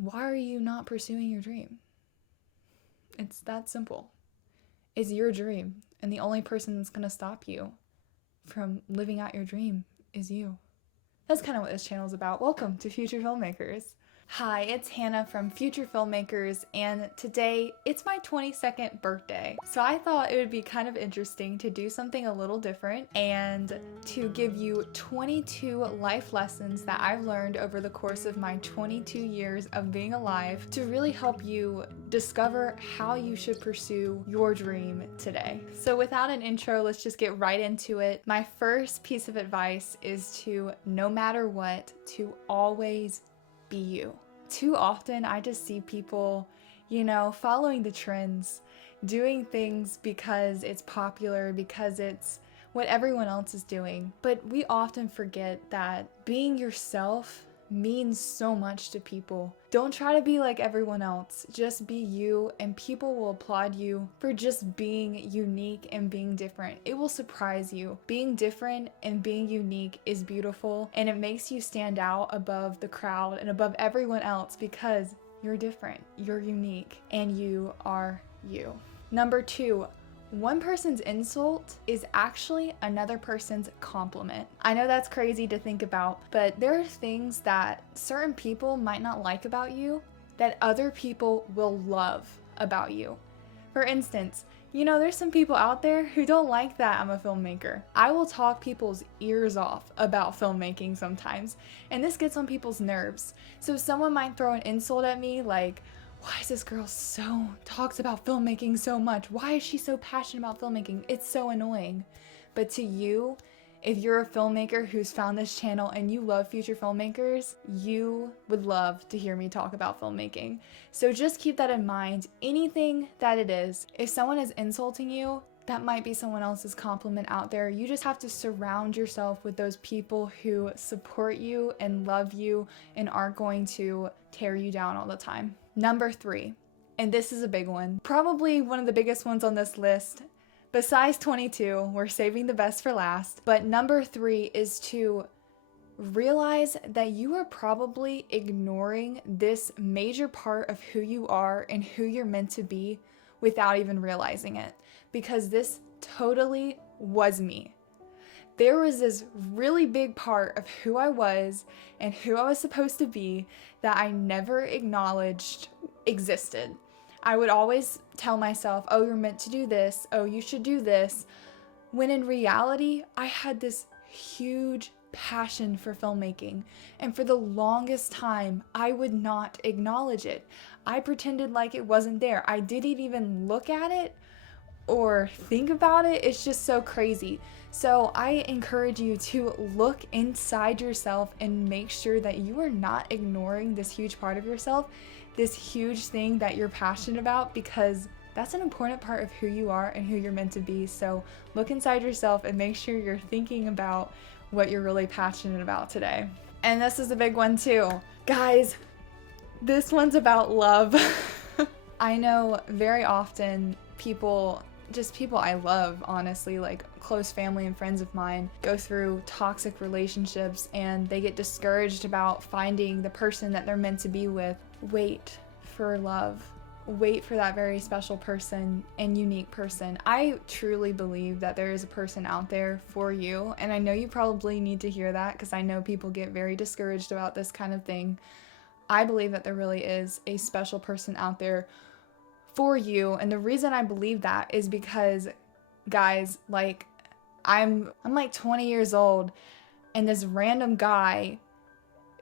why are you not pursuing your dream? It's that simple. It's your dream, and the only person that's going to stop you from living out your dream is you. That's kind of what this channel is about. Welcome to Future Filmmakers. Hi, it's Hannah from Future FilmMakers, and today it's my 22nd birthday. So I thought it would be kind of interesting to do something a little different and to give you 22 life lessons that I've learned over the course of my 22 years of being alive to really help you discover how you should pursue your dream today. So without an intro, let's just get right into it. My first piece of advice is to, no matter what, to always be you. Too often I just see people, following the trends, doing things because it's popular, because it's what everyone else is doing. But we often forget that being yourself means so much to people. Don't try to be like everyone else. Just be you, and people will applaud you for just being unique and being different. It will surprise you. Being different and being unique is beautiful, and it makes you stand out above the crowd and above everyone else because you're different, you're unique, and you are you. Number 2, one person's insult is actually another person's compliment. I know that's crazy to think about, but there are things that certain people might not like about you that other people will love about you. For instance, there's some people out there who don't like that I'm a filmmaker. I will talk people's ears off about filmmaking sometimes, and this gets on people's nerves. So someone might throw an insult at me like, why is this girl talks about filmmaking so much? Why is she so passionate about filmmaking? It's so annoying. But to you, if you're a filmmaker who's found this channel and you love Future Filmmakers, you would love to hear me talk about filmmaking. So just keep that in mind. Anything that it is, if someone is insulting you, that might be someone else's compliment out there. You just have to surround yourself with those people who support you and love you and aren't going to tear you down all the time. Number 3, and this is a big one, probably one of the biggest ones on this list. Besides 22, we're saving the best for last, but number 3 is to realize that you are probably ignoring this major part of who you are and who you're meant to be without even realizing it, because this totally was me. There was this really big part of who I was and who I was supposed to be that I never acknowledged existed. I would always tell myself, oh, you're meant to do this, oh, you should do this, when in reality, I had this huge passion for filmmaking, and for the longest time, I would not acknowledge it. I pretended like it wasn't there. I didn't even look at it or think about it. It's just so crazy. So I encourage you to look inside yourself and make sure that you are not ignoring this huge part of yourself, this huge thing that you're passionate about, because that's an important part of who you are and who you're meant to be. So look inside yourself and make sure you're thinking about what you're really passionate about today. And this is a big one too. Guys, this one's about love. I know very often people I love, honestly, like close family and friends of mine, go through toxic relationships and they get discouraged about finding the person that they're meant to be with. Wait for love. Wait for that very special person and unique person. I truly believe that there is a person out there for you, and I know you probably need to hear that because I know people get very discouraged about this kind of thing. I believe that there really is a special person out there for you, and the reason I believe that is because, guys, like I'm like 20 years old and this random guy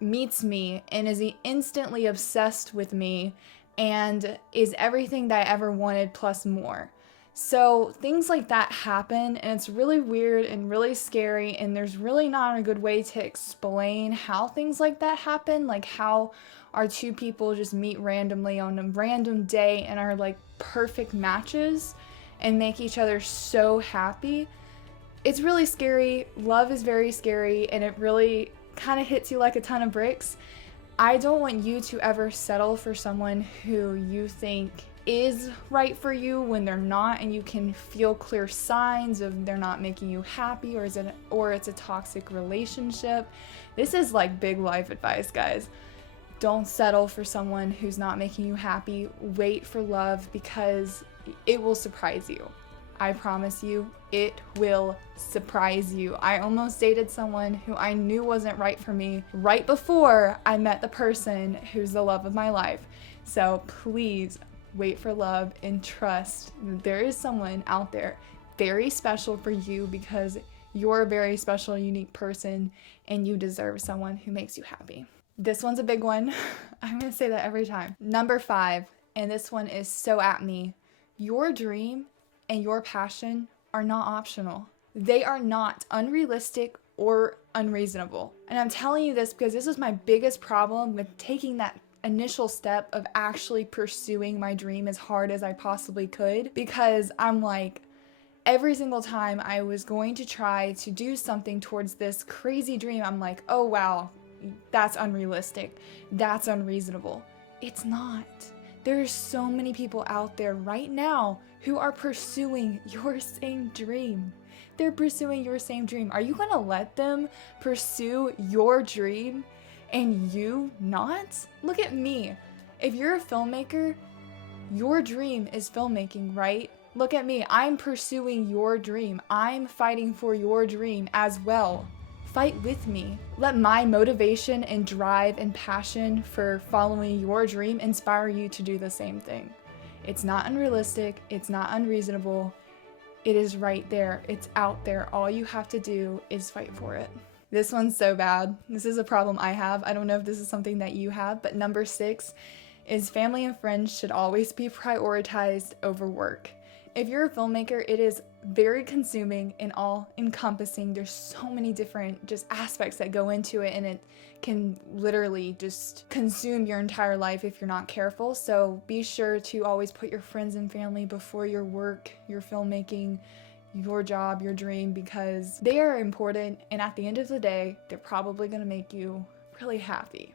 meets me and is instantly obsessed with me and is everything that I ever wanted plus more. So things like that happen, and it's really weird and really scary, and there's really not a good way to explain how things like that happen, like how our two people just meet randomly on a random day and are like perfect matches and make each other so happy. It's really scary. Love is very scary, and it really kind of hits you like a ton of bricks. I don't want you to ever settle for someone who you think is right for you when they're not, and you can feel clear signs of they're not making you happy, or it's a toxic relationship. This is like big life advice, guys. Don't settle for someone who's not making you happy. Wait for love, because it will surprise you. I promise you, it will surprise you. I almost dated someone who I knew wasn't right for me right before I met the person who's the love of my life. So please wait for love and trust that there is someone out there very special for you, because you're a very special, unique person, and you deserve someone who makes you happy. This one's a big one. I'm gonna say that every time. Number 5, and this one is so at me. Your dream and your passion are not optional. They are not unrealistic or unreasonable. And I'm telling you this because this was my biggest problem with taking that initial step of actually pursuing my dream as hard as I possibly could, because I'm like, every single time I was going to try to do something towards this crazy dream, I'm like, oh wow, that's unrealistic. That's unreasonable. It's not. There's so many people out there right now who are pursuing your same dream. They're pursuing your same dream. Are you gonna let them pursue your dream and you not? Look at me. If you're a filmmaker, your dream is filmmaking, right? Look at me. I'm pursuing your dream. I'm fighting for your dream as well. Fight with me. Let my motivation and drive and passion for following your dream inspire you to do the same thing. It's not unrealistic. It's not unreasonable. It is right there. It's out there. All you have to do is fight for it. This one's so bad. This is a problem I have. I don't know if this is something that you have, but number 6 is family and friends should always be prioritized over work. If you're a filmmaker, it is very consuming and all encompassing. There's so many different just aspects that go into it, and it can literally just consume your entire life if you're not careful. So be sure to always put your friends and family before your work, your filmmaking, your job, your dream, because they are important, and at the end of the day, they're probably going to make you really happy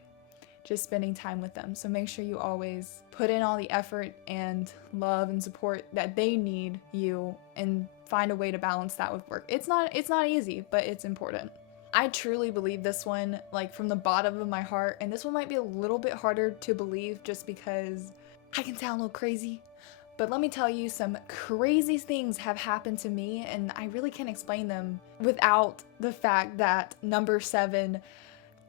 just spending time with them. So make sure you always put in all the effort and love and support that they need you, and find a way to balance that with work. It's not easy, but it's important. I truly believe this one, like from the bottom of my heart, and this one might be a little bit harder to believe just because I can sound a little crazy, but let me tell you, some crazy things have happened to me, and I really can't explain them without the fact that number 7,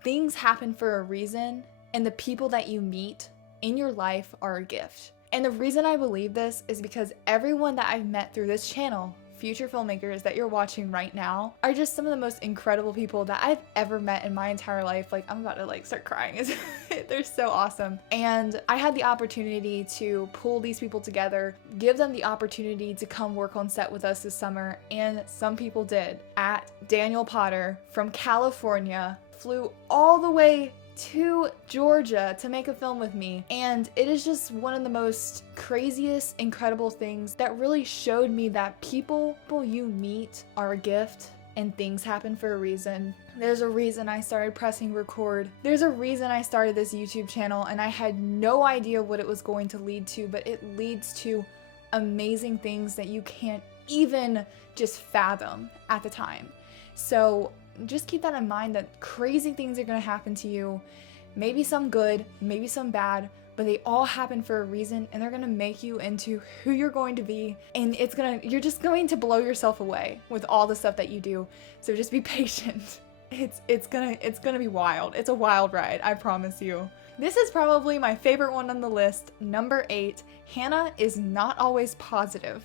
things happen for a reason, and the people that you meet in your life are a gift. And the reason I believe this is because everyone that I've met through this channel, Future FilmMakers, that you're watching right now, are just some of the most incredible people that I've ever met in my entire life. Like, I'm about to start crying. They're so awesome. And I had the opportunity to pull these people together, give them the opportunity to come work on set with us this summer, and some people did. Daniel Potter from California flew all the way to Georgia to make a film with me, and it is just one of the most craziest, incredible things that really showed me that people you meet are a gift, and things happen for a reason. There's a reason I started pressing record. There's a reason I started this YouTube channel, and I had no idea what it was going to lead to, but it leads to amazing things that you can't even just fathom at the time. So just keep that in mind, that crazy things are going to happen to you. Maybe some good, maybe some bad, but they all happen for a reason, and they're going to make you into who you're going to be, and you're just going to blow yourself away with all the stuff that you do. So just be patient. It's gonna be wild. It's a wild ride, I promise you. This is probably my favorite one on the list. Number 8, Hannah is not always positive.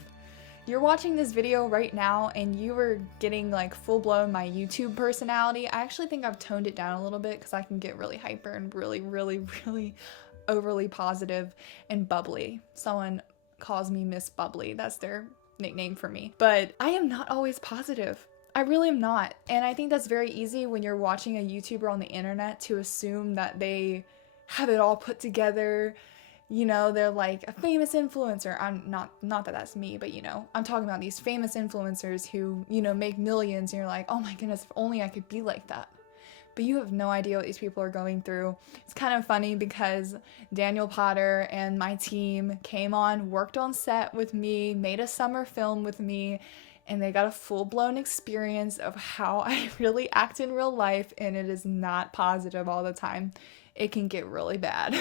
You're watching this video right now and you were getting full-blown my YouTube personality. I actually think I've toned it down a little bit because I can get really hyper and really overly positive and bubbly. Someone calls me Miss Bubbly. That's their nickname for me. But I am not always positive. I really am not. And I think that's very easy when you're watching a YouTuber on the internet to assume that they have it all put together. You know, they're like a famous influencer. I'm not that that's me, but I'm talking about these famous influencers who, make millions, and you're like, oh my goodness, if only I could be like that. But you have no idea what these people are going through. It's kind of funny because Daniel Potter and my team came on, worked on set with me, made a summer film with me, and they got a full-blown experience of how I really act in real life, and it is not positive all the time. it can get really bad.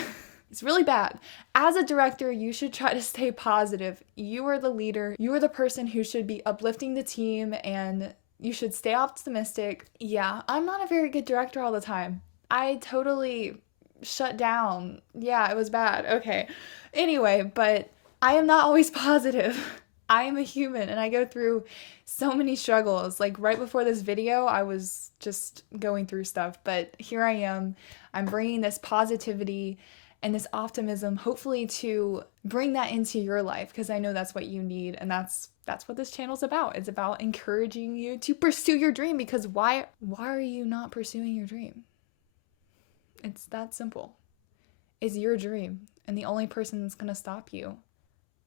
It's really bad. As a director, you should try to stay positive. You are the leader. You are the person who should be uplifting the team, and you should stay optimistic. Yeah, I'm not a very good director all the time. I totally shut down. Yeah, it was bad. Okay. Anyway, but I am not always positive. I am a human and I go through so many struggles. Like right before this video, I was just going through stuff, but here I am. I'm bringing this positivity and this optimism, hopefully to bring that into your life, because I know that's what you need, and that's what this channel's about. It's about encouraging you to pursue your dream, because why are you not pursuing your dream? It's that simple. It's your dream, and the only person that's going to stop you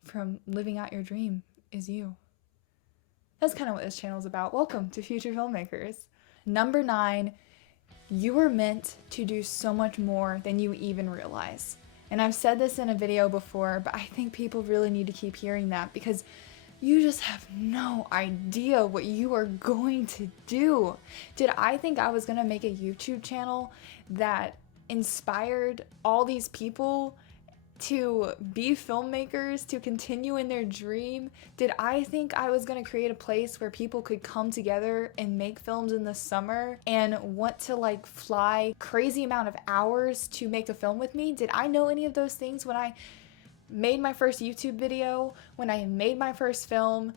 from living out your dream is you. That's kind of what this channel is about. Welcome to Future FilmMakers. Number 9, you are meant to do so much more than you even realize. And I've said this in a video before, but I think people really need to keep hearing that, because you just have no idea what you are going to do. Did I think I was going to make a YouTube channel that inspired all these people to be filmmakers, to continue in their dream? Did I think I was going to create a place where people could come together and make films in the summer and want to like fly crazy amount of hours to make a film with me? Did I know any of those things when I made my first YouTube video, when I made my first film?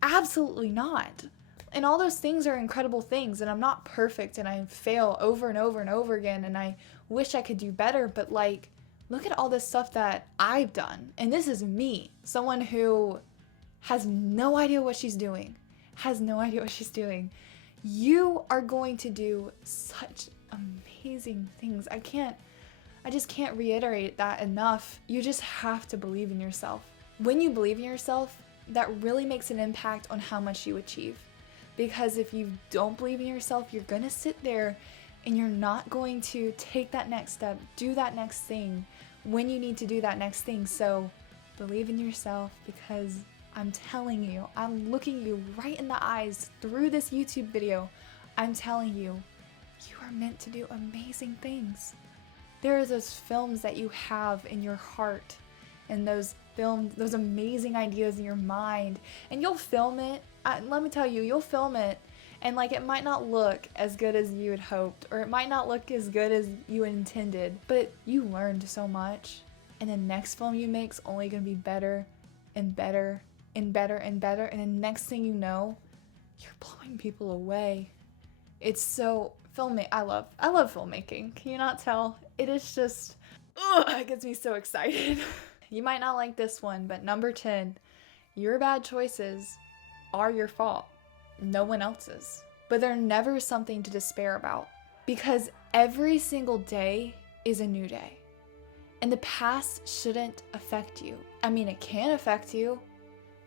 Absolutely not. And all those things are incredible things, and I'm not perfect, and I fail over and over and over again, and I wish I could do better, but like, look at all this stuff that I've done. And this is me, someone who has no idea what she's doing, You are going to do such amazing things. I just can't reiterate that enough. You just have to believe in yourself. When you believe in yourself, that really makes an impact on how much you achieve. Because if you don't believe in yourself, you're gonna sit there and you're not going to take that next step, do that next thing when you need to do that next thing. So believe in yourself, because I'm telling you, I'm looking you right in the eyes through this YouTube video. I'm telling you, you are meant to do amazing things. There are those films that you have in your heart, and those amazing ideas in your mind, and you'll film it. Let me tell you, you'll film it, and like it might not look as good as you had hoped, or it might not look as good as you intended, but you learned so much, and the next film you make's only gonna be better and better and better and better, and the next thing you know, you're blowing people away. It's so I love filmmaking. Can you not tell? It is just, it gets me so excited. You might not like this one, but number 10, your bad choices are your fault, no one else's. But they're never something to despair about, because every single day is a new day. And the past shouldn't affect you. I mean, it can affect you,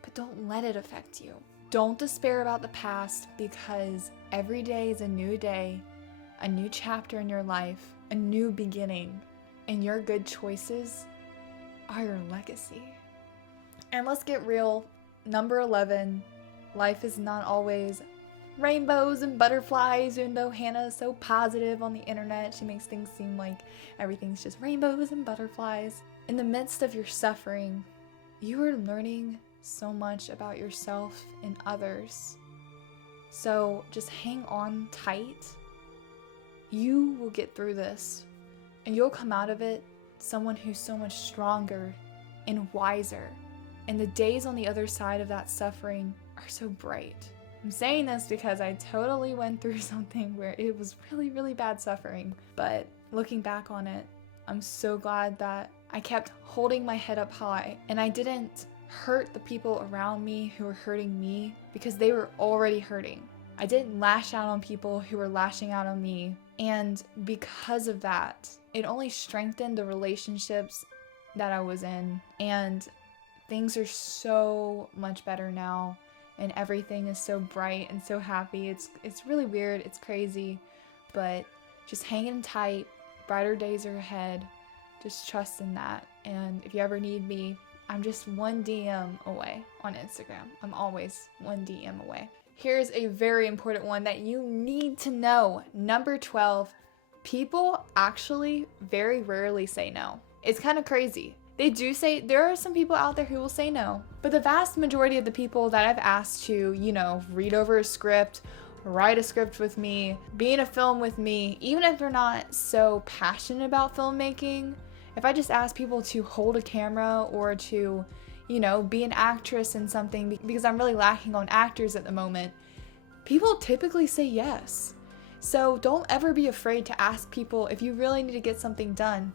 but don't let it affect you. Don't despair about the past, because every day is a new day, a new chapter in your life, a new beginning, and your good choices are your legacy. And let's get real, number 11, life is not always rainbows and butterflies, even though Hannah is so positive on the internet. She makes things seem like everything's just rainbows and butterflies. In the midst of your suffering, you are learning so much about yourself and others. So just hang on tight. You will get through this, and you'll come out of it someone who's so much stronger and wiser. And the days on the other side of that suffering are so bright. I'm saying this because I totally went through something where it was really, really bad suffering. But looking back on it, I'm so glad that I kept holding my head up high, and I didn't hurt the people around me who were hurting me, because they were already hurting. I didn't lash out on people who were lashing out on me. And because of that, it only strengthened the relationships that I was in. And things are so much better now, and everything is so bright and so happy. It's really weird, it's crazy, but just hanging tight. Brighter days are ahead. Just trust in that. And if you ever need me, I'm just one DM away on Instagram. I'm always one DM away. Here's a very important one that you need to know. Number 12, People actually very rarely say no. It's kind of crazy. They do say, there are some people out there who will say no, but the vast majority of the people that I've asked to, read over a script, write a script with me, be in a film with me, even if they're not so passionate about filmmaking, if I just ask people to hold a camera or to, be an actress in something, because I'm really lacking on actors at the moment, people typically say yes. So don't ever be afraid to ask people if you really need to get something done.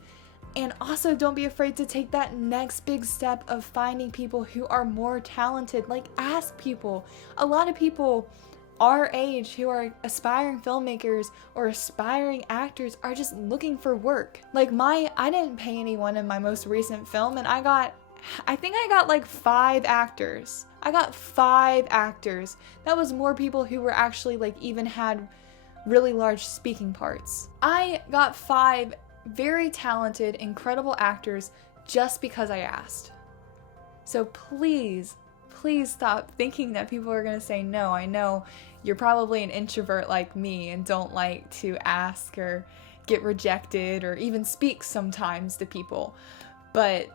And also don't be afraid to take that next big step of finding people who are more talented. Like, ask people. A lot of people our age who are aspiring filmmakers or aspiring actors are just looking for work. Like I didn't pay anyone in my most recent film, and I think I got like 5 actors. I got 5 actors. That was more people who were actually like even had really large speaking parts. I got 5 very talented, incredible actors just because I asked. So please stop thinking that people are going to say no. I know you're probably an introvert like me and don't like to ask or get rejected or even speak sometimes to people, but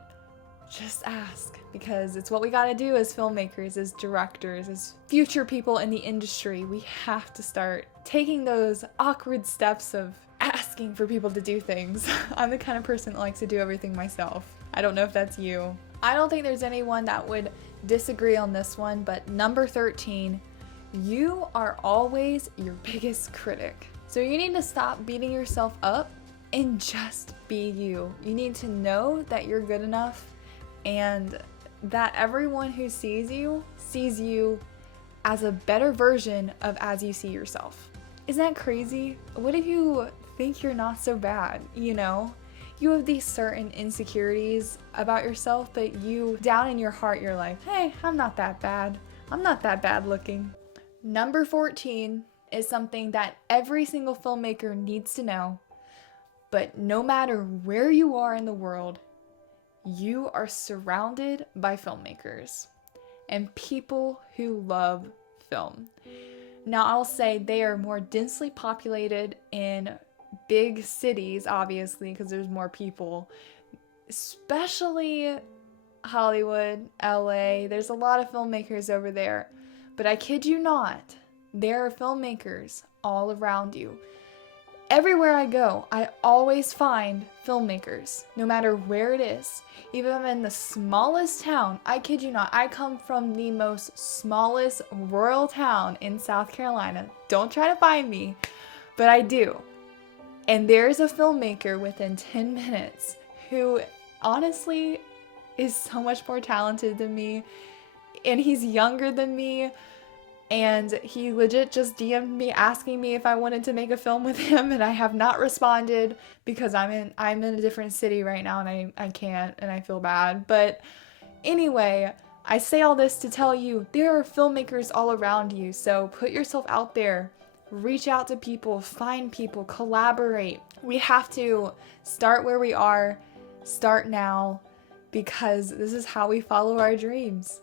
just ask, because it's what we got to do as filmmakers, as directors, as future people in the industry. We have to start taking those awkward steps of asking for people to do things. I'm the kind of person that likes to do everything myself. I don't know if that's you. I don't think there's anyone that would disagree on this one, but number 13, you are always your biggest critic. So you need to stop beating yourself up and just be you. You need to know that you're good enough and that everyone who sees you as a better version of as you see yourself. Isn't that crazy? What if you think you're not so bad, You have these certain insecurities about yourself, but you, down in your heart, you're like, hey, I'm not that bad. I'm not that bad looking. Number 14 is something that every single filmmaker needs to know, but no matter where you are in the world, you are surrounded by filmmakers and people who love film. Now, I'll say they are more densely populated in big cities, obviously, because there's more people, especially Hollywood, LA. There's a lot of filmmakers over there, but I kid you not, there are filmmakers all around you. Everywhere I go, I always find filmmakers, no matter where it is. Even if I'm in the smallest town, I kid you not, I come from the most smallest rural town in South Carolina. Don't try to find me, but I do. And there's a filmmaker within 10 minutes who honestly is so much more talented than me, and he's younger than me, and he legit just DM'd me asking me if I wanted to make a film with him, and I have not responded because I'm in a different city right now, and I can't, and I feel bad. But anyway, I say all this to tell you there are filmmakers all around you, so put yourself out there. Reach out to people, find people, collaborate. We have to start where we are, start now, because this is how we follow our dreams.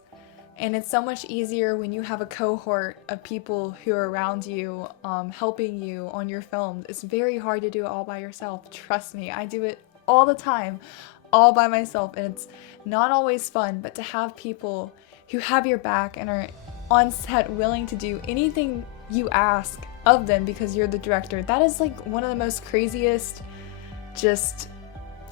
And it's so much easier when you have a cohort of people who are around you, helping you on your films. It's very hard to do it all by yourself. Trust me, I do it all the time, all by myself, and it's not always fun, but to have people who have your back and are on set willing to do anything you ask of them because you're the director, that is like one of the most craziest just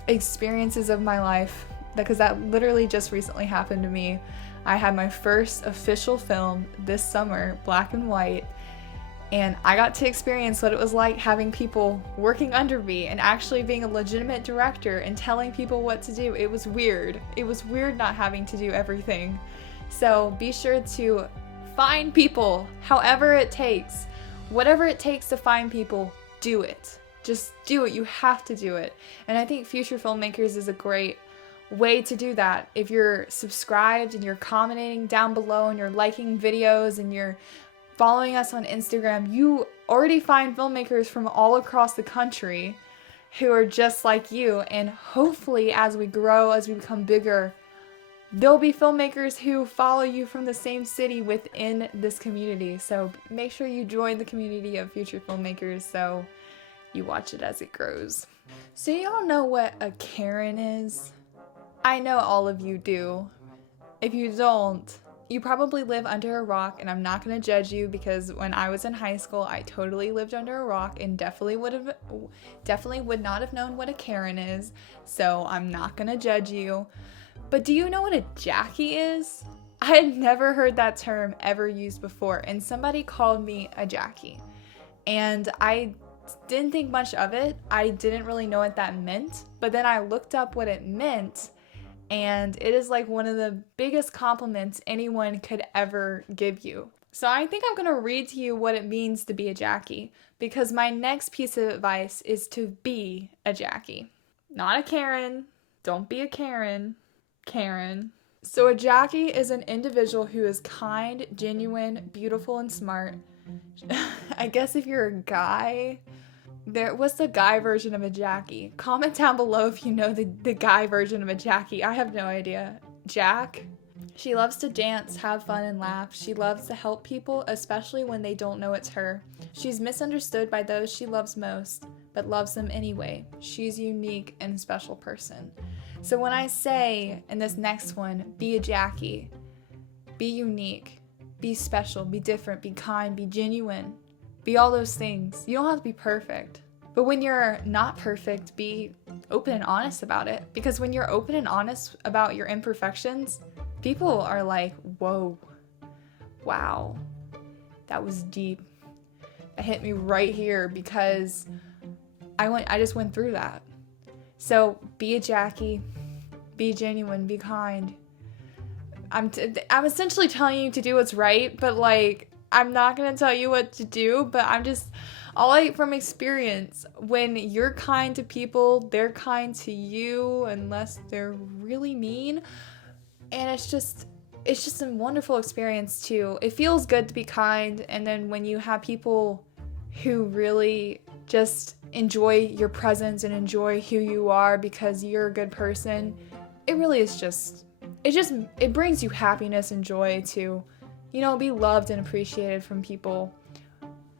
experiences of my life, because that literally just recently happened to me. I had my first official film this summer, black and white, and I got to experience what it was like having people working under me and actually being a legitimate director and telling people what to do. It was weird. It was weird not having to do everything. So be sure to find people, however it takes. Whatever it takes to find people, do it. Just do it. You have to do it. And I think Future FilmMakers is a great way to do that. If you're subscribed and you're commenting down below and you're liking videos and you're following us on Instagram, you already find filmmakers from all across the country who are just like you. And hopefully as we grow, as we become bigger, there'll be filmmakers who follow you from the same city within this community. So make sure you join the community of Future FilmMakers so you watch it as it grows. So y'all know what a Karen is? I know all of you do. If you don't, you probably live under a rock, and I'm not going to judge you, because when I was in high school, I totally lived under a rock and definitely would not have known what a Karen is, so I'm not going to judge you. But do you know what a Jackie is? I had never heard that term ever used before, and somebody called me a Jackie, and I didn't think much of it. I didn't really know what that meant, but then I looked up what it meant, and it is like one of the biggest compliments anyone could ever give you. So I think I'm going to read to you what it means to be a Jackie, because my next piece of advice is to be a Jackie. Not a Karen. Don't be a Karen. Karen. So a Jackie is an individual who is kind, genuine, beautiful, and smart. I guess if you're a guy, what's the guy version of a Jackie? Comment down below if you know the guy version of a Jackie. I have no idea. Jack? She loves to dance, have fun, and laugh. She loves to help people, especially when they don't know it's her. She's misunderstood by those she loves most, but loves them anyway. She's a unique and special person. So when I say in this next one, be a Jackie, be unique, be special, be different, be kind, be genuine, be all those things. You don't have to be perfect. But when you're not perfect, be open and honest about it. Because when you're open and honest about your imperfections, people are like, whoa, wow, that was deep. That hit me right here, because I just went through that. So be a Jackie, be genuine, be kind. I'm essentially telling you to do what's right, but like, I'm not going to tell you what to do, but from experience, when you're kind to people, they're kind to you, unless they're really mean. And it's just a wonderful experience too. It feels good to be kind, and then when you have people who really just enjoy your presence and enjoy who you are because you're a good person, it really is it brings you happiness and joy to, be loved and appreciated from people.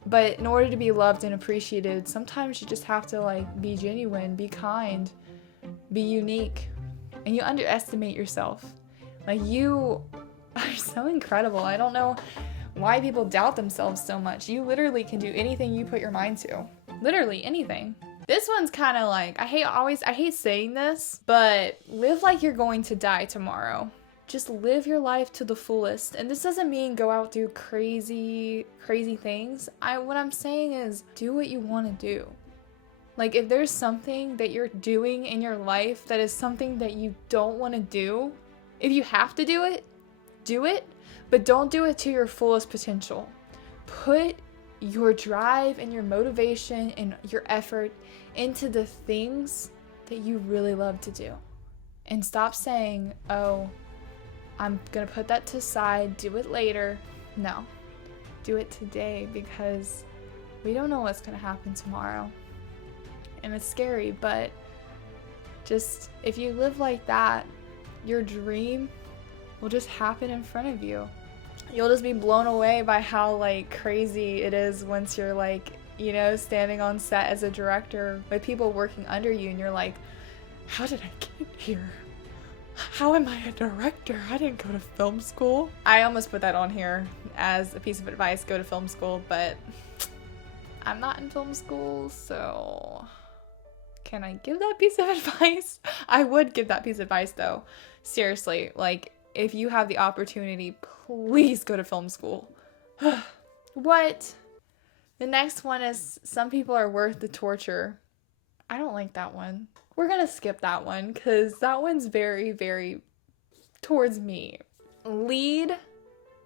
But in order to be loved and appreciated, sometimes you just have to be genuine, be kind, be unique, and you underestimate yourself. You are so incredible. I don't know why people doubt themselves so much. You literally can do anything you put your mind to. Literally anything. This one's kind of I hate saying this, but live like you're going to die tomorrow. Just live your life to the fullest. And this doesn't mean go out do crazy things. What I'm saying is do what you want to do. If there's something that you're doing in your life that is something that you don't want to do, if you have to do it, but don't do it to your fullest potential. Put your drive and your motivation and your effort into the things that you really love to do. And stop saying, oh, I'm gonna put that to side, do it later. No, do it today, because we don't know what's gonna happen tomorrow. And it's scary, but just if you live like that, your dream will just happen in front of you. You'll just be blown away by how crazy it is once you're standing on set as a director with people working under you, and you're like, how did I get here? How am I a director? I didn't go to film school. I almost put that on here as a piece of advice, go to film school, but I'm not in film school, so can I give that piece of advice? I would give that piece of advice though. Seriously, if you have the opportunity, please go to film school. What? The next one is some people are worth the torture. I don't like that one. We're gonna skip that one because that one's very, very towards me. Lead.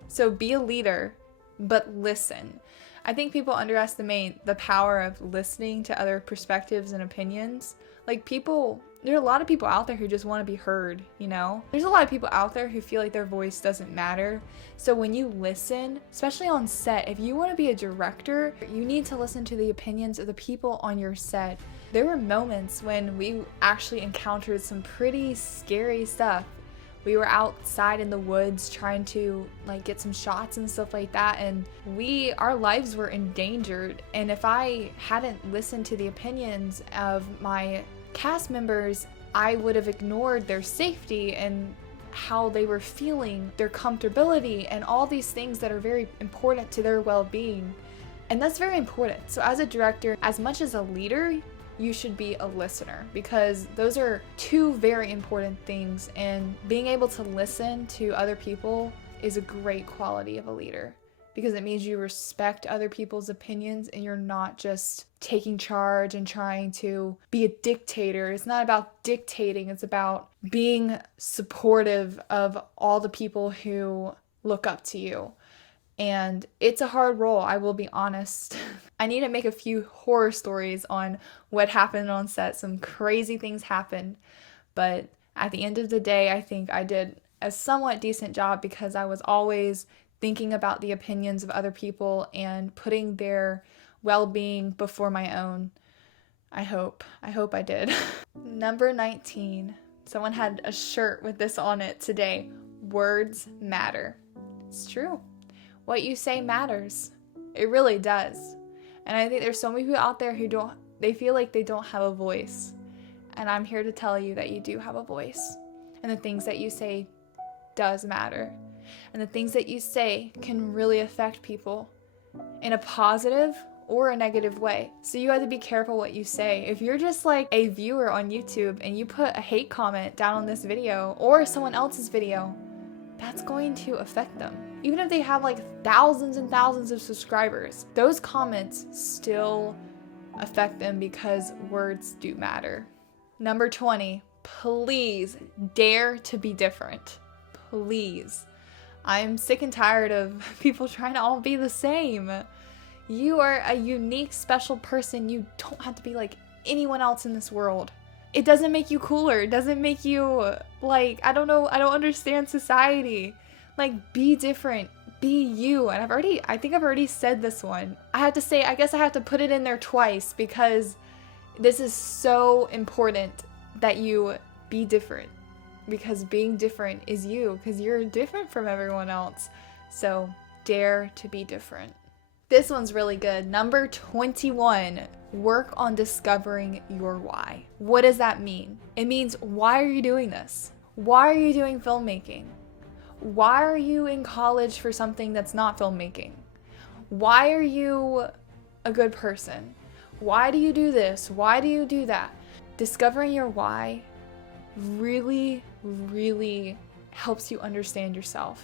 So be a leader, but listen. I think people underestimate the power of listening to other perspectives and opinions. There are a lot of people out there who just want to be heard, There's a lot of people out there who feel like their voice doesn't matter. So when you listen, especially on set, if you want to be a director, you need to listen to the opinions of the people on your set. There were moments when we actually encountered some pretty scary stuff We were outside in the woods trying to like get some shots and stuff like that, and our lives were endangered. And if I hadn't listened to the opinions of my cast members, I would have ignored their safety and how they were feeling, their comfortability, and all these things that are very important to their well-being. And that's very important. So as a director, as much as a leader, you should be a listener, because those are two very important things, and being able to listen to other people is a great quality of a leader, because it means you respect other people's opinions and you're not just taking charge and trying to be a dictator. It's not about dictating, it's about being supportive of all the people who look up to you. And it's a hard role, I will be honest. I need to make a few horror stories on what happened on set. Some crazy things happened. But at the end of the day, I think I did a somewhat decent job, because I was always thinking about the opinions of other people and putting their well-being before my own. I hope I did. Number 19. Someone had a shirt with this on it today. Words matter. It's true. What you say matters. It really does. And I think there's so many people out there who they feel like they don't have a voice. And I'm here to tell you that you do have a voice. And the things that you say does matter. And the things that you say can really affect people in a positive or a negative way. So you have to be careful what you say. If you're just like a viewer on YouTube and you put a hate comment down on this video or someone else's video, that's going to affect them. Even if they have like thousands and thousands of subscribers, those comments still affect them, because words do matter. Number 20, please dare to be different. Please. I'm sick and tired of people trying to all be the same. You are a unique, special person. You don't have to be like anyone else in this world. It doesn't make you cooler. It doesn't make you like, I don't know, I don't understand society. Like, be different. Be you. And I think I've already said this one. I guess I have to put it in there twice, because this is so important that you be different. Because being different is you, because you're different from everyone else. So dare to be different. This one's really good. Number 21, work on discovering your why. What does that mean? It means, why are you doing this? Why are you doing filmmaking? Why are you in college for something that's not filmmaking? Why are you a good person? Why do you do this? Why do you do that? Discovering your why really, really helps you understand yourself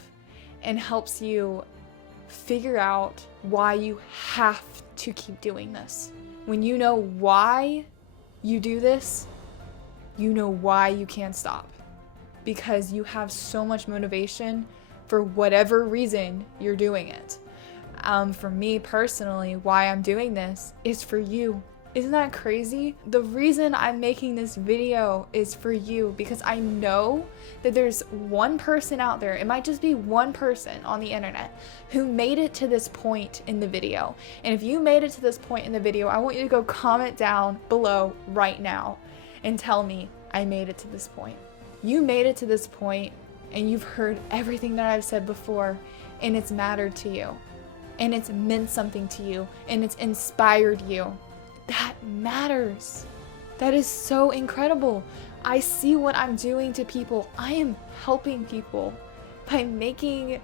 and helps you figure out why you have to keep doing this. When you know why you do this, you know why you can't stop, because you have so much motivation for whatever reason you're doing it. For me personally, why I'm doing this is for you. Isn't that crazy? The reason I'm making this video is for you, because I know that there's one person out there, it might just be one person on the internet, who made it to this point in the video. And if you made it to this point in the video, I want you to go comment down below right now and tell me, I made it to this point. You made it to this point and you've heard everything that I've said before, and it's mattered to you, and it's meant something to you, and it's inspired you. That matters. That is so incredible. I see what I'm doing to people. I am helping people by making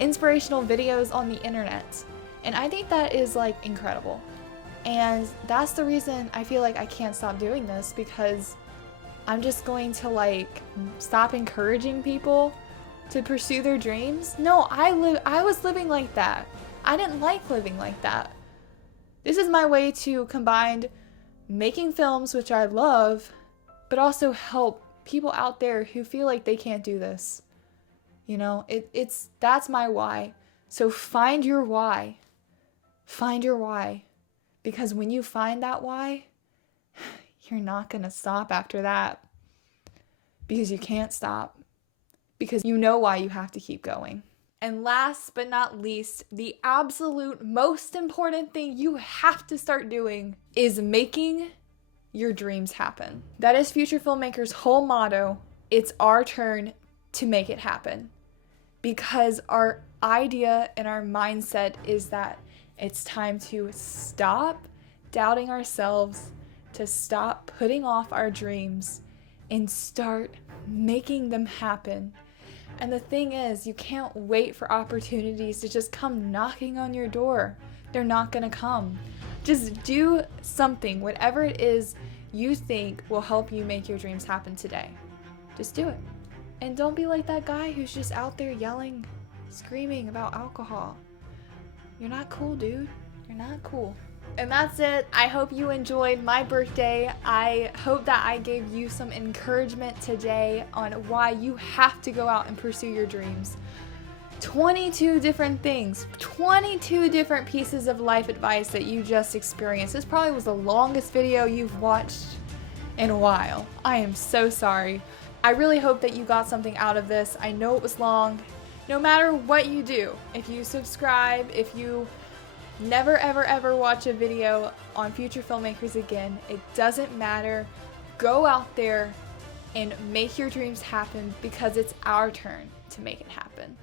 inspirational videos on the internet. And I think that is like incredible. And that's the reason I feel like I can't stop doing this, because I'm just going to like stop encouraging people to pursue their dreams. No, I was living like that. I didn't like living like that. This is my way to combine making films, which I love, but also help people out there who feel like they can't do this. You know, that's my why. So find your why. Find your why. Because when you find that why, you're not going to stop after that. Because you can't stop. Because you know why you have to keep going. And last but not least, the absolute most important thing you have to start doing is making your dreams happen. That is Future FilmMakers' whole motto. It's our turn to make it happen. Because our idea and our mindset is that it's time to stop doubting ourselves, to stop putting off our dreams, and start making them happen. And the thing is, you can't wait for opportunities to just come knocking on your door. They're not gonna come. Just do something, whatever it is you think will help you make your dreams happen today. Just do it. And don't be like that guy who's just out there yelling, screaming about alcohol. You're not cool, dude. You're not cool. And that's it. I hope you enjoyed my birthday. I hope that I gave you some encouragement today on why you have to go out and pursue your dreams. 22 different things, 22 different pieces of life advice that you just experienced. This probably was the longest video you've watched in a while. I am so sorry. I really hope that you got something out of this. I know it was long. No matter what you do, if you subscribe, if you never ever watch a video on Future Filmmakers again, it doesn't matter. Go out there and make your dreams happen, because it's our turn to make it happen.